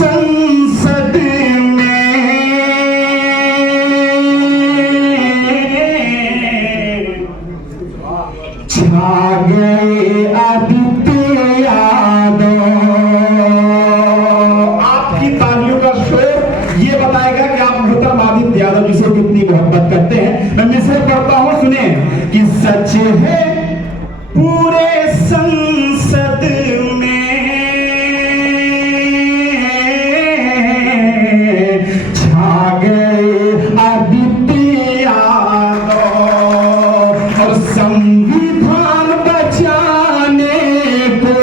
संसद में छा गए आदित्य यादव। आपकी तालियों का शोर ये बताएगा कि आप मोहतरम आदित्य यादव जी से कितनी मोहब्बत करते हैं। मैं मिसरे पढ़ता हूं, सुने कि सच है पूरे संसद में छा गए आदित्य यादव और संविधान बचाने को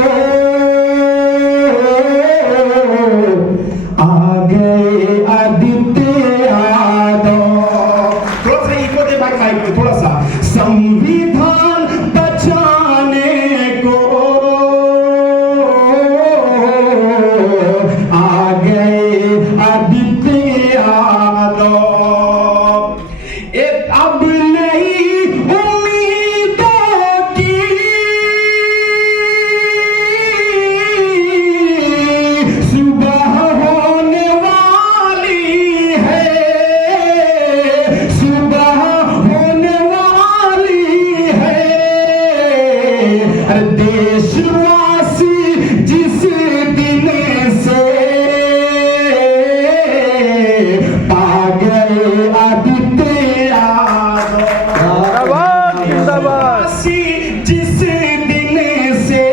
आ गए आदित्य यादव। थोड़ा सा इको दे भाई माइक पे, थोड़ा सा। संविधान बचाने को आ गए आदित्य यादव। अब नई उम्मीदों की सुबह होने वाली है, सुबह होने वाली है। देशवासी जिस दिन से पा गए आदित्य यादव, देशवासी जिस दिन से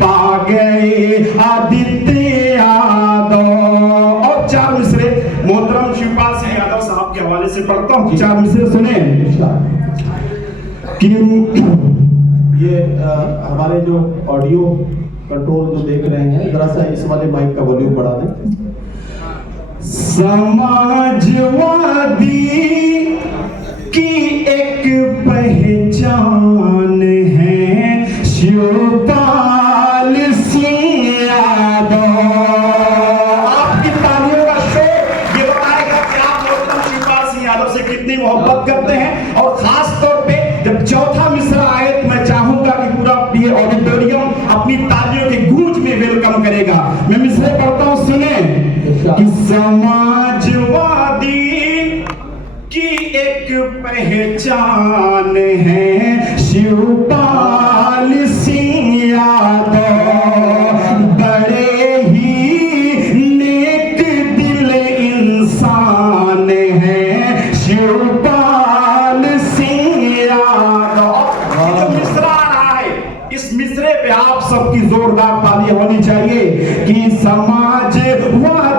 पा गए आदित्य यादव। और चार मिसरे मोहतरम शिवपाल सिंह यादव साहब के हवाले से पढ़ता हूँ। चार मिसरे सुने कि ये हमारे जो ऑडियो कंट्रोल जो देख रहे हैं, जरा सा इस वाले माइक का वॉल्यूम बढ़ा दें। समाजवादी की एक पहचान है शिवपाल सिंह यादव। आपकी तालियों का शोर ये बताएगा कि आप मोहतरम शिवपाल सिंह यादव से कितनी मोहब्बत करते हैं। और खास तौर पे जब चौथा मिसरा आए तो मैं चाहूंगा कि पूरा ये ऑडिटोरियम अपनी तालियों की गूंज में वेलकम करेगा। मैं मिसरे पढ़ता हूं, सुने कि समाजवादी की एक पहचान है शिवपाल सिंह यादव। बड़े ही नेक दिल इंसान है शिवपाल सिंह यादव। ये जो मिसरा आ रहा है, इस मिसरे पे आप सबकी जोरदार ताली होनी चाहिए कि समाजवादी